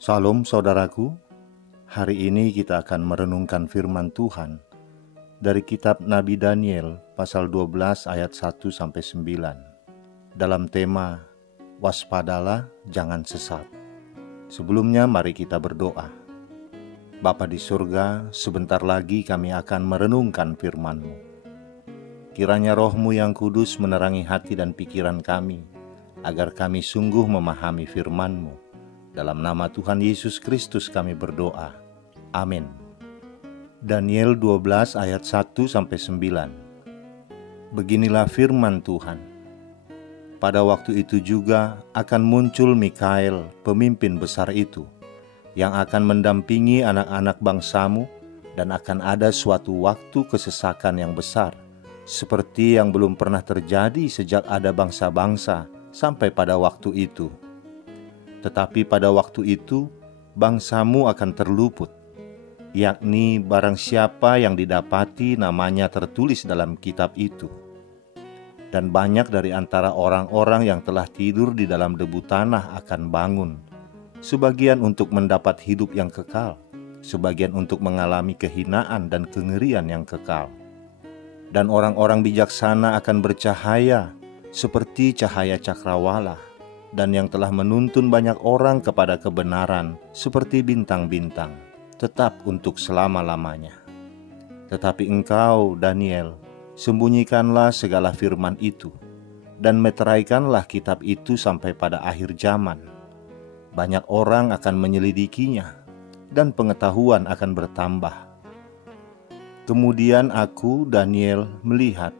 Salam saudaraku, hari ini kita akan merenungkan firman Tuhan dari kitab Nabi Daniel pasal 12 ayat 1-9 dalam tema Waspadalah jangan sesat. Sebelumnya mari kita berdoa. Bapa di surga, sebentar lagi kami akan merenungkan firman-Mu. Kiranya Roh-Mu yang kudus menerangi hati dan pikiran kami, agar kami sungguh memahami firman-Mu. Dalam nama Tuhan Yesus Kristus kami berdoa. Amin. Daniel 12 ayat 1-9. Beginilah firman Tuhan. Pada waktu itu juga akan muncul Mikael, pemimpin besar itu, yang akan mendampingi anak-anak bangsamu, dan akan ada suatu waktu kesesakan yang besar, seperti yang belum pernah terjadi sejak ada bangsa-bangsa sampai pada waktu itu. Tetapi pada waktu itu, bangsamu akan terluput, yakni barang siapa yang didapati namanya tertulis dalam kitab itu. Dan banyak dari antara orang-orang yang telah tidur di dalam debu tanah akan bangun, sebagian untuk mendapat hidup yang kekal, sebagian untuk mengalami kehinaan dan kengerian yang kekal. Dan orang-orang bijaksana akan bercahaya seperti cahaya cakrawala, dan yang telah menuntun banyak orang kepada kebenaran seperti bintang-bintang, tetap untuk selama-lamanya. Tetapi engkau, Daniel, sembunyikanlah segala firman itu, dan meteraikanlah kitab itu sampai pada akhir zaman. Banyak orang akan menyelidikinya, dan pengetahuan akan bertambah. Kemudian aku, Daniel, melihat,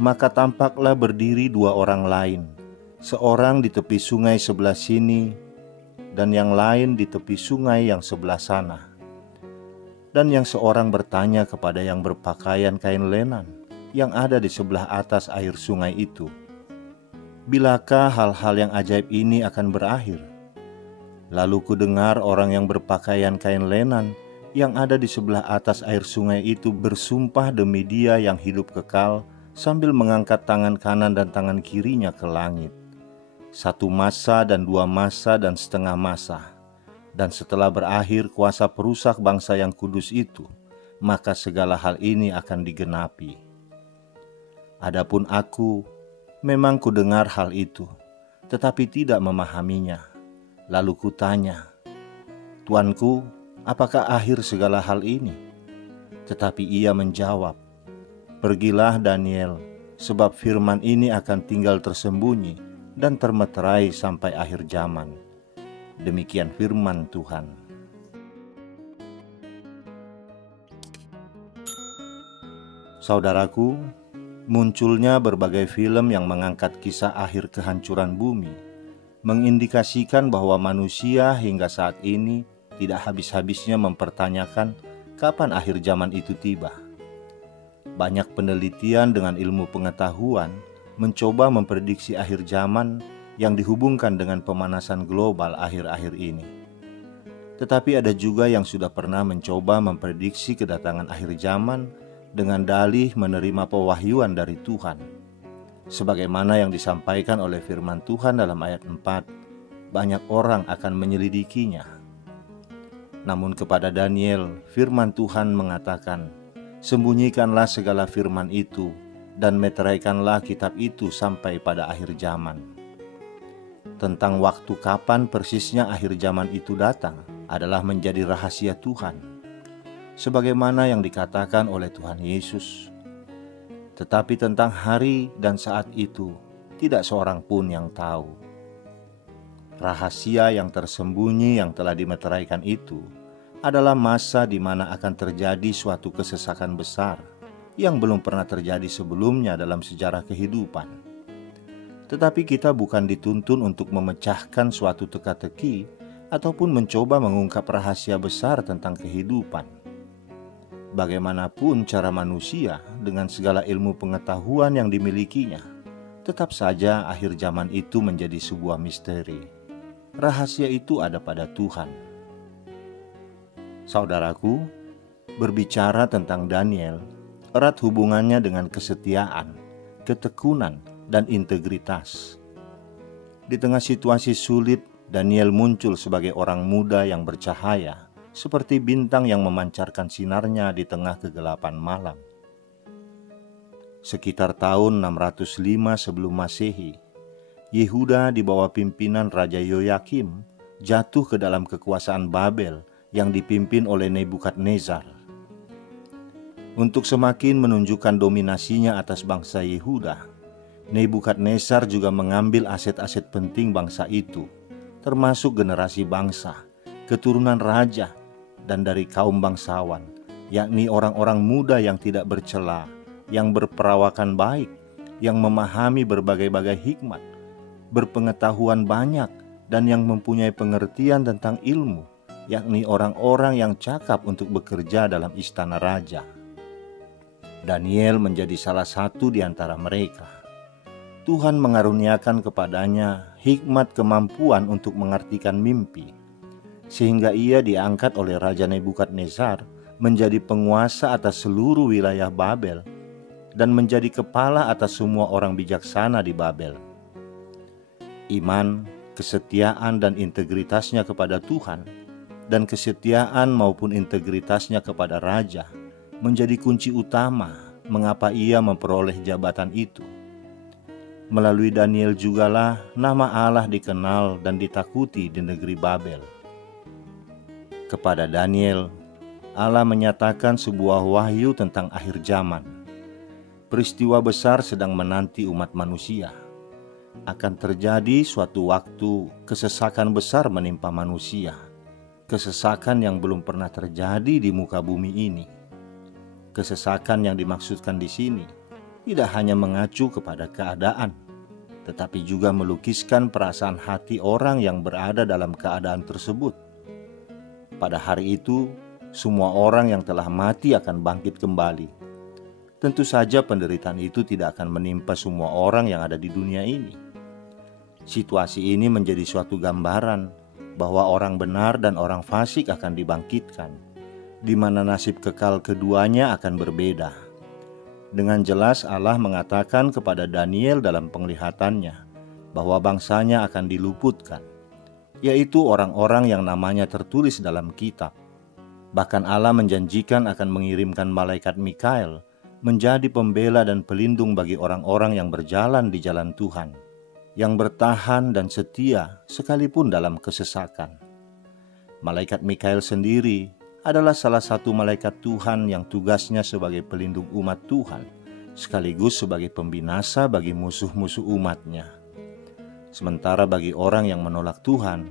maka tampaklah berdiri dua orang lain, seorang di tepi sungai sebelah sini, dan yang lain di tepi sungai yang sebelah sana. Dan yang seorang bertanya kepada yang berpakaian kain lenan, yang ada di sebelah atas air sungai itu, "Bilakah hal-hal yang ajaib ini akan berakhir?" Lalu kudengar orang yang berpakaian kain lenan, yang ada di sebelah atas air sungai itu bersumpah demi Dia yang hidup kekal, sambil mengangkat tangan kanan dan tangan kirinya ke langit. 1 masa dan 2 masa dan setengah masa. Dan setelah berakhir kuasa perusak bangsa yang kudus itu, maka segala hal ini akan digenapi. Adapun aku, memang kudengar hal itu, tetapi tidak memahaminya. Lalu kutanya, "Tuanku, apakah akhir segala hal ini?" Tetapi ia menjawab, "Pergilah Daniel, sebab firman ini akan tinggal tersembunyi dan termeterai sampai akhir zaman." Demikian firman Tuhan. Saudaraku, munculnya berbagai film yang mengangkat kisah akhir kehancuran bumi, mengindikasikan bahwa manusia hingga saat ini tidak habis-habisnya mempertanyakan kapan akhir zaman itu tiba. Banyak penelitian dengan ilmu pengetahuan mencoba memprediksi akhir zaman yang dihubungkan dengan pemanasan global akhir-akhir ini. Tetapi ada juga yang sudah pernah mencoba memprediksi kedatangan akhir zaman dengan dalih menerima pewahyuan dari Tuhan. Sebagaimana yang disampaikan oleh firman Tuhan dalam ayat 4, banyak orang akan menyelidikinya. Namun kepada Daniel, firman Tuhan mengatakan, "Sembunyikanlah segala firman itu, dan meteraikanlah kitab itu sampai pada akhir zaman." Tentang waktu kapan persisnya akhir zaman itu datang adalah menjadi rahasia Tuhan, sebagaimana yang dikatakan oleh Tuhan Yesus. Tetapi tentang hari dan saat itu, tidak seorang pun yang tahu. Rahasia yang tersembunyi yang telah dimeteraikan itu adalah masa di mana akan terjadi suatu kesesakan besar yang belum pernah terjadi sebelumnya dalam sejarah kehidupan. Tetapi kita bukan dituntun untuk memecahkan suatu teka-teki ataupun mencoba mengungkap rahasia besar tentang kehidupan. Bagaimanapun cara manusia dengan segala ilmu pengetahuan yang dimilikinya, tetap saja akhir zaman itu menjadi sebuah misteri. Rahasia itu ada pada Tuhan. Saudaraku, berbicara tentang Daniel erat hubungannya dengan kesetiaan, ketekunan, dan integritas. Di tengah situasi sulit Daniel muncul sebagai orang muda yang bercahaya, seperti bintang yang memancarkan sinarnya di tengah kegelapan malam. Sekitar tahun 605 sebelum Masehi, Yehuda di bawah pimpinan Raja Yoyakim jatuh ke dalam kekuasaan Babel yang dipimpin oleh Nebukadnezar. Untuk semakin menunjukkan dominasinya atas bangsa Yehuda, Nebukadnezar juga mengambil aset-aset penting bangsa itu, termasuk generasi bangsa, keturunan raja, dan dari kaum bangsawan, yakni orang-orang muda yang tidak bercela, yang berperawakan baik, yang memahami berbagai-bagai hikmat, berpengetahuan banyak, dan yang mempunyai pengertian tentang ilmu, yakni orang-orang yang cakap untuk bekerja dalam istana raja. Daniel menjadi salah satu di antara mereka. Tuhan mengaruniakan kepadanya hikmat kemampuan untuk mengartikan mimpi, sehingga ia diangkat oleh Raja Nebukadnezar menjadi penguasa atas seluruh wilayah Babel dan menjadi kepala atas semua orang bijaksana di Babel. Iman, kesetiaan dan integritasnya kepada Tuhan, dan kesetiaan maupun integritasnya kepada raja menjadi kunci utama mengapa ia memperoleh jabatan itu. Melalui Daniel jugalah nama Allah dikenal dan ditakuti di negeri Babel. Kepada Daniel, Allah menyatakan sebuah wahyu tentang akhir zaman. Peristiwa besar sedang menanti umat manusia. Akan terjadi suatu waktu kesesakan besar menimpa manusia. Kesesakan yang belum pernah terjadi di muka bumi ini. Kesesakan yang dimaksudkan di sini tidak hanya mengacu kepada keadaan, tetapi juga melukiskan perasaan hati orang yang berada dalam keadaan tersebut. Pada hari itu, semua orang yang telah mati akan bangkit kembali. Tentu saja penderitaan itu tidak akan menimpa semua orang yang ada di dunia ini. Situasi ini menjadi suatu gambaran bahwa orang benar dan orang fasik akan dibangkitkan, di mana nasib kekal keduanya akan berbeda. Dengan jelas Allah mengatakan kepada Daniel dalam penglihatannya bahwa bangsanya akan diluputkan, yaitu orang-orang yang namanya tertulis dalam kitab. Bahkan Allah menjanjikan akan mengirimkan malaikat Mikael menjadi pembela dan pelindung bagi orang-orang yang berjalan di jalan Tuhan, yang bertahan dan setia sekalipun dalam kesesakan. Malaikat Mikael sendiri adalah salah satu malaikat Tuhan yang tugasnya sebagai pelindung umat Tuhan, sekaligus sebagai pembinasa bagi musuh-musuh umatnya. Sementara bagi orang yang menolak Tuhan,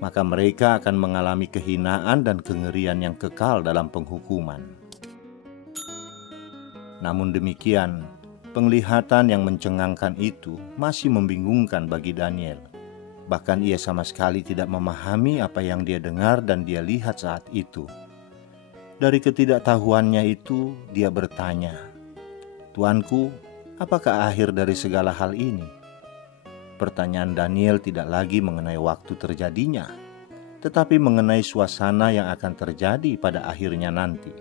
maka mereka akan mengalami kehinaan dan kengerian yang kekal dalam penghukuman. Namun demikian, penglihatan yang mencengangkan itu masih membingungkan bagi Daniel. Bahkan ia sama sekali tidak memahami apa yang dia dengar dan dia lihat saat itu. Dari ketidaktahuannya itu, dia bertanya, "Tuanku, apakah akhir dari segala hal ini?" Pertanyaan Daniel tidak lagi mengenai waktu terjadinya, tetapi mengenai suasana yang akan terjadi pada akhirnya nanti.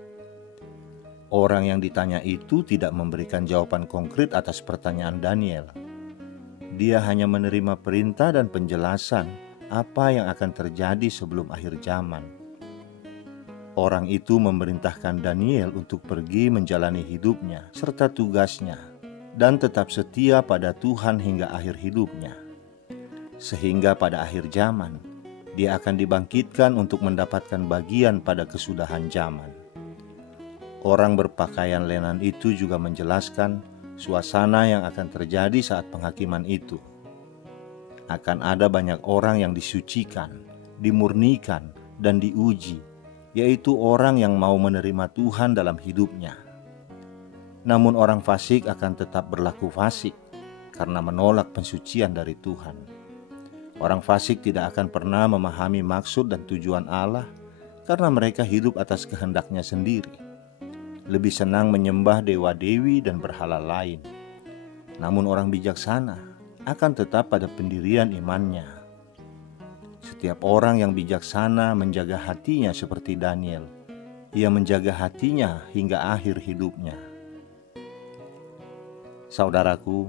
Orang yang ditanya itu tidak memberikan jawaban konkret atas pertanyaan Daniel. Dia hanya menerima perintah dan penjelasan apa yang akan terjadi sebelum akhir zaman. Orang itu memerintahkan Daniel untuk pergi menjalani hidupnya serta tugasnya dan tetap setia pada Tuhan hingga akhir hidupnya. Sehingga pada akhir zaman, dia akan dibangkitkan untuk mendapatkan bagian pada kesudahan zaman. Orang berpakaian lenan itu juga menjelaskan suasana yang akan terjadi saat penghakiman itu. Akan ada banyak orang yang disucikan, dimurnikan, dan diuji, yaitu orang yang mau menerima Tuhan dalam hidupnya. Namun orang fasik akan tetap berlaku fasik karena menolak pensucian dari Tuhan. Orang fasik tidak akan pernah memahami maksud dan tujuan Allah karena mereka hidup atas kehendaknya sendiri. Lebih senang menyembah dewa-dewi dan berhala lain. Namun orang bijaksana akan tetap pada pendirian imannya. Setiap orang yang bijaksana menjaga hatinya seperti Daniel. Ia menjaga hatinya hingga akhir hidupnya. Saudaraku,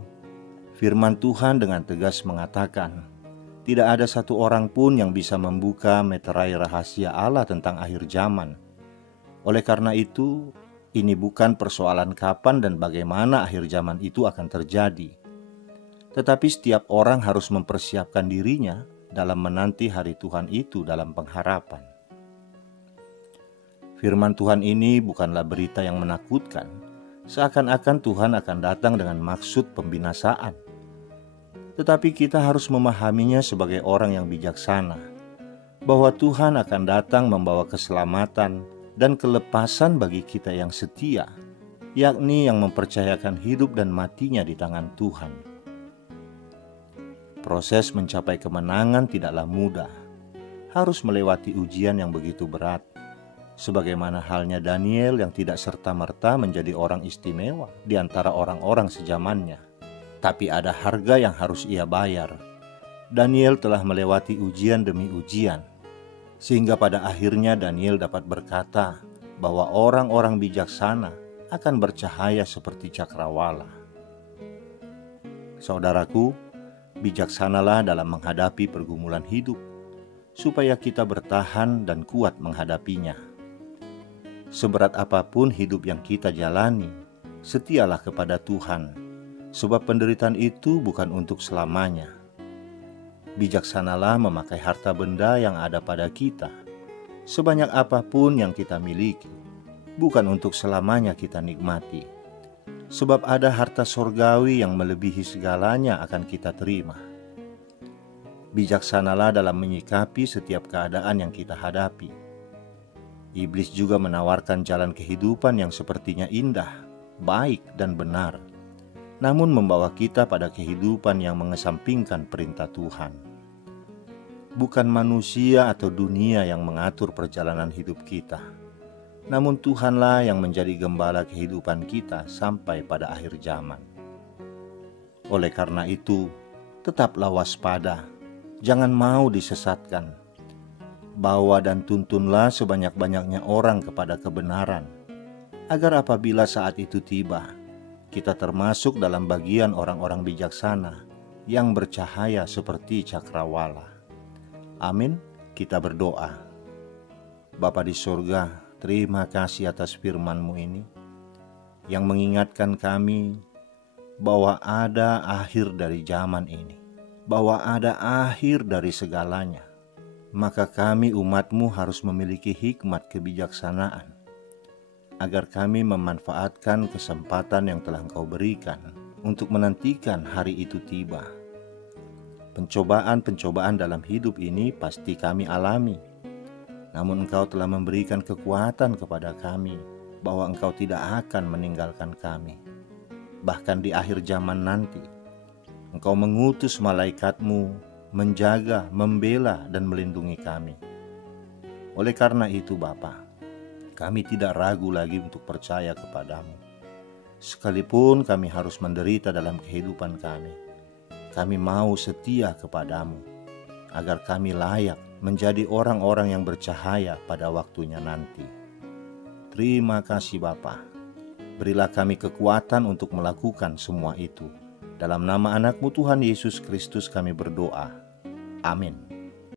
firman Tuhan dengan tegas mengatakan Tidak ada satu orang pun yang bisa membuka meterai rahasia Allah tentang akhir zaman. Oleh karena itu, ini bukan persoalan kapan dan bagaimana akhir zaman itu akan terjadi. Tetapi setiap orang harus mempersiapkan dirinya dalam menanti hari Tuhan itu dalam pengharapan. Firman Tuhan ini bukanlah berita yang menakutkan, seakan-akan Tuhan akan datang dengan maksud pembinasaan. Tetapi kita harus memahaminya sebagai orang yang bijaksana, bahwa Tuhan akan datang membawa keselamatan dan kelepasan bagi kita yang setia, yakni yang mempercayakan hidup dan matinya di tangan Tuhan. Proses mencapai kemenangan tidaklah mudah, harus melewati ujian yang begitu berat, sebagaimana halnya Daniel yang tidak serta-merta menjadi orang istimewa di antara orang-orang sejamannya. Tapi ada harga yang harus ia bayar. Daniel telah melewati ujian demi ujian, sehingga pada akhirnya Daniel dapat berkata bahwa orang-orang bijaksana akan bercahaya seperti cakrawala. Saudaraku, bijaksanalah dalam menghadapi pergumulan hidup, supaya kita bertahan dan kuat menghadapinya. Seberat apapun hidup yang kita jalani, setialah kepada Tuhan, sebab penderitaan itu bukan untuk selamanya. Bijaksanalah memakai harta benda yang ada pada kita, sebanyak apapun yang kita miliki, bukan untuk selamanya kita nikmati. Sebab ada harta sorgawi yang melebihi segalanya akan kita terima. Bijaksanalah dalam menyikapi setiap keadaan yang kita hadapi. Iblis juga menawarkan jalan kehidupan yang sepertinya indah, baik dan benar, namun membawa kita pada kehidupan yang mengesampingkan perintah Tuhan. Bukan manusia atau dunia yang mengatur perjalanan hidup kita, namun Tuhanlah yang menjadi gembala kehidupan kita sampai pada akhir zaman. Oleh karena itu, tetaplah waspada, jangan mau disesatkan. Bawa dan tuntunlah sebanyak-banyaknya orang kepada kebenaran, agar apabila saat itu tiba, kita termasuk dalam bagian orang-orang bijaksana yang bercahaya seperti cakrawala. Amin. Kita berdoa. Bapa di surga, terima kasih atas firman-Mu ini yang mengingatkan kami bahwa ada akhir dari zaman ini, bahwa ada akhir dari segalanya. Maka kami umat-Mu harus memiliki hikmat kebijaksanaan, agar kami memanfaatkan kesempatan yang telah Engkau berikan untuk menantikan hari itu tiba. Pencobaan-pencobaan dalam hidup ini pasti kami alami, namun Engkau telah memberikan kekuatan kepada kami bahwa Engkau tidak akan meninggalkan kami. Bahkan di akhir zaman nanti, Engkau mengutus malaikat-Mu menjaga, membela, dan melindungi kami. Oleh karena itu Bapa, kami tidak ragu lagi untuk percaya kepadamu. Sekalipun kami harus menderita dalam kehidupan kami, kami mau setia kepadamu, agar kami layak menjadi orang-orang yang bercahaya pada waktunya nanti. Terima kasih Bapa. Berilah kami kekuatan untuk melakukan semua itu. Dalam nama anak-Mu Tuhan Yesus Kristus kami berdoa. Amin.